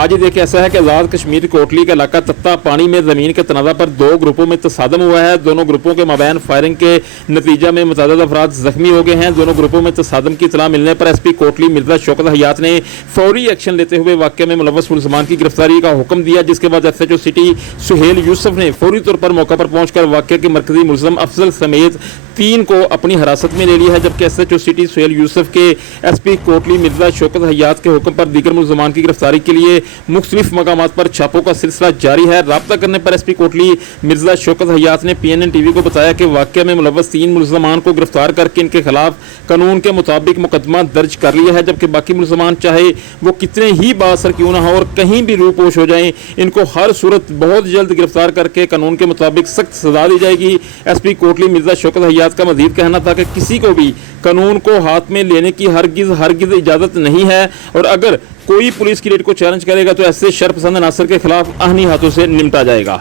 आज ये देखिए ऐसा है कि आज़ाद कश्मीर कोटली का इलाका तत्ता पानी में ज़मीन के तनाज़ा पर दो ग्रुपों में तसादम हुआ है। दोनों ग्रुपों के माबैन फायरिंग के नतीजा में मुतअद्दिद अफराद जख्मी हो गए हैं। दोनों ग्रुपों में तसादम की इत्तला मिलने पर एसपी कोटली मिर्जा शौकत हयात ने फौरी एक्शन लेते हुए वाक़े में मुलव्वस मुलजमान की गिरफ्तारी का हुक्म दिया, जिसके बाद SHO सिटी सुहेल यूसुफ ने फौरी तौर पर मौका पर पहुंचकर वाक़े के मरकजी मुलज़म अफजल समेत 3 को अपनी हिरासत में ले लिया है, जबकि SHO सिटी सुहेल यूसुफ के SP कोटली मिर्जा शौकत हयात के हुक्म पर दीगर मुलजमान की गिरफ्तारी के लिए मुख्तलिफ मकामात पर छापों का सिलसिला जारी है। राब्ता करने पर SP कोटली मिर्जा शौकत हयात ने PNN TV को बताया कि वाक़े में मुलव्वस 3 मुलजमान को गिरफ्तार करके इनके खिलाफ कानून के मुताबिक मुकदमा दर्ज कर लिया है, जबकि बाकी मुलजमान चाहे वो कितने ही बासर क्यों ना हो और कहीं भी रूपोश हो जाएं, इनको हर सूरत बहुत जल्द गिरफ्तार करके कानून के मुताबिक सख्त सजा दी जाएगी। SP कोटली मिर्जा शौकत हयात का मजीद कहना था कि किसी को भी कानून को हाथ में लेने की हरगिज़ इजाज़त नहीं है और अगर कोई पुलिस की रेड को चैलेंज करेगा तो ऐसे शरपसंद अनासर के खिलाफ आहनी हाथों से निपटा जाएगा।